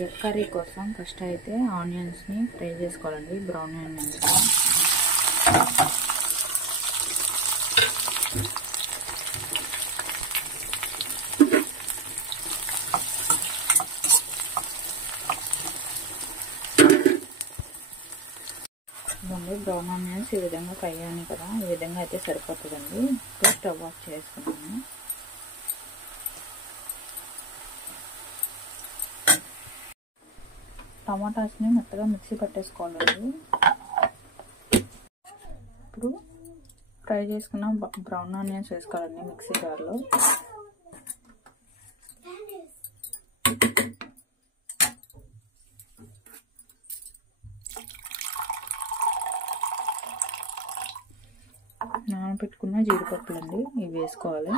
Egg curry కోసం first అయితే ఆనియన్స్ని ఫ్రై చేసుకోవాలండి, బ్రౌన్ ఆనియన్స్. ఇవ్వండి బ్రౌన్ ఆనియన్స్ ఈ విధంగా ఫ్రై అయ్యాయి కదా, ఈ విధంగా అయితే సరిపోతుందండి. ఇప్పుడు స్టవ్ ఆఫ్ చేసుకున్నాను. టమాటాస్ని మెత్తగా మిక్సీ పట్టేసుకోవాలండి. ఇప్పుడు ఫ్రై చేసుకున్న బ్రౌన్ ఆనియన్స్ వేసుకోవాలండి మిక్సీ జార్లో. నానబెట్టుకున్న జీడిపప్పులు అండి, ఇవి వేసుకోవాలి.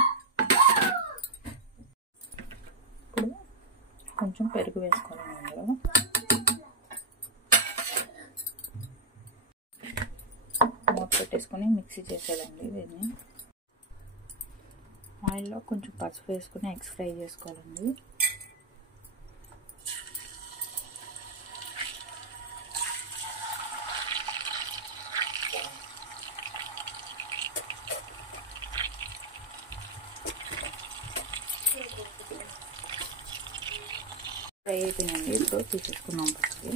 ఇప్పుడు కొంచెం పెరుగు వేసుకోవాలండి అందులో. మూత పెట్టేసుకొని మిక్సీ చేసేయాలండి దీన్ని. ఆయిల్లో కొంచెం పసుపు వేసుకొని ఎగ్స్ ఫ్రై చేసుకోవాలండి. ఫ్రై అయిపోయిందండి, ఇప్పుడు తీసేసుకున్నాం పక్కకి.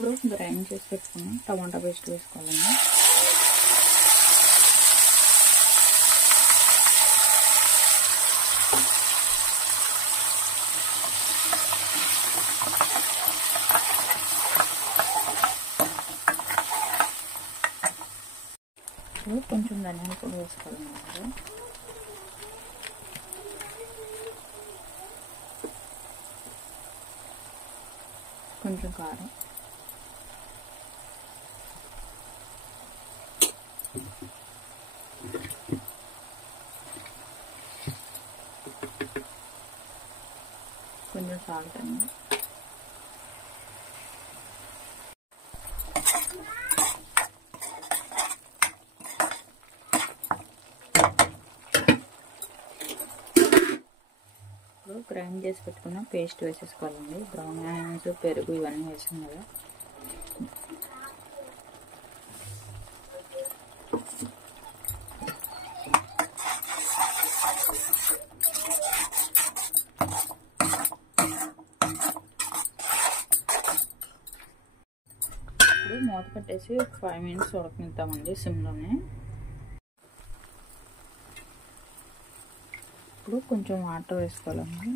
ఇప్పుడు గ్రైండ్ చేసి పెట్టుకున్నాం టమాటా పేస్ట్ వేసుకోవాలండి. కొంచెం ధనియాల పొడి వేసుకోవాలన్నమాట. కొంచెం కారం, కొంచెం సాల్ట్ అండి. గ్రైండ్ చేసి పెట్టుకున్న పేస్ట్ వేసేసుకోవాలండి. బ్రౌన్ ఆనియన్స్, పెరుగు ఇవన్నీ వేసాం కదా. ఇప్పుడు మూత పెట్టేసి 5 minutes ఉడకనిద్దామండి సిమ్లోనే. ఇప్పుడు కొంచెం వాటర్ వేసుకోవాలండి.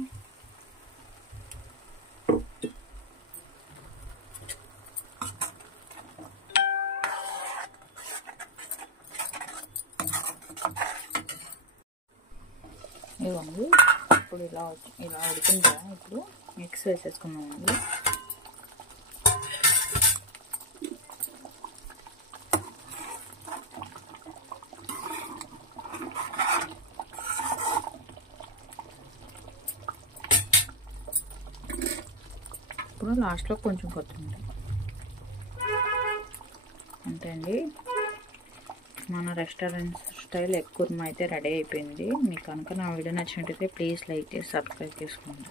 ఇవ్వండి ఇప్పుడు ఇలా ఉడికింది కదా, ఇప్పుడు ఎగ్స్ వేసేసుకున్నామండి. ఇప్పుడు లాస్ట్లో కొంచెం కొత్తిమీర. అంతే అండి, మన రెస్టారెంట్ స్టైల్ ఎగ్ కుర్మా అయితే రెడీ అయిపోయింది. మీకు కనుక నా వీడియో నచ్చినట్టయితే ప్లీజ్ లైక్ చేసి సబ్స్క్రైబ్ చేసుకోండి.